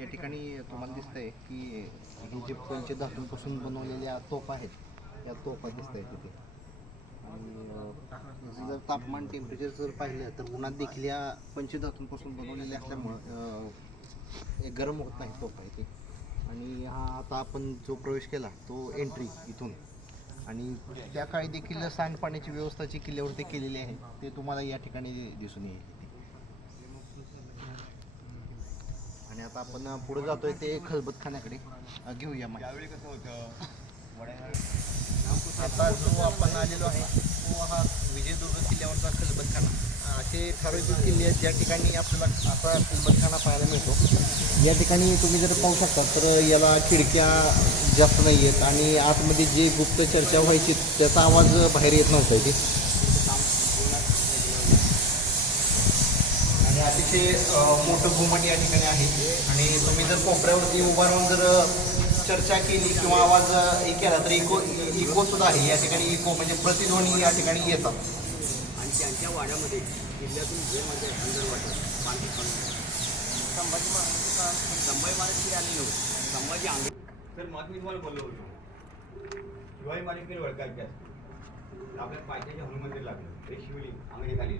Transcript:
या ठिकाणी तुम्हाला दिसतंय की ही जे पंचधातूंपासून बनवलेल्या तोफा आहेत या तोफा दिसत आहेत तिथे. आणि जर तापमान टेम्परेचर जर पाहिलं तर उन्हात देखील या पंचधातूंपासून बनवलेले असल्यामुळं गरम होत नाही तोफा इथे. आणि हा आता आपण जो प्रवेश केला तो एंट्री इथून. आणि त्या काळी देखील सांडपाण्याची व्यवस्था जी किल्ल्यावरती केलेली आहे ते तुम्हाला या ठिकाणी दिसून येईल. आणि आता आपण पुढे जातोय ते खलबतखान्याकडे घेऊया माहिती. कसं होतं आता जो आपण आलेलो आहे तो हा विजयदुर्ग किल्ल्यावरचा खलबतखाना. असे ठराविक किल्ले आहेत ज्या ठिकाणी आपल्याला असा खलबतखाना पाहायला मिळतो. या ठिकाणी तुम्ही जर पाहू शकता तर याला खिडक्या जास्त नाही आहेत आणि आतमध्ये जे गुप्त चर्चा व्हायची त्याचा आवाज बाहेर येत नव्हता इथे. आणि अतिशय मोठं घुमट या ठिकाणी आहे. आणि तुम्ही जर कोपऱ्यावरती उभा राहून जर चर्चा केली किंवा आवाज केला तर इको सुद्धा आहे या ठिकाणी. इको म्हणजे प्रतिध्वनी या ठिकाणी येतात. आणि त्यांच्या वाड्यामध्ये किल्ल्यातून जे म्हणजे अंदर वाटत संभाजी महाराज आले नव्हते. संभाजी अंग तर मग मी तुम्हाला बोललो होतो शिवाजी महाराज ओळखायचे असते आपल्या पायथ्याच्या हनुमंदिर लागलं ते शिवलिंग अंगडी खाली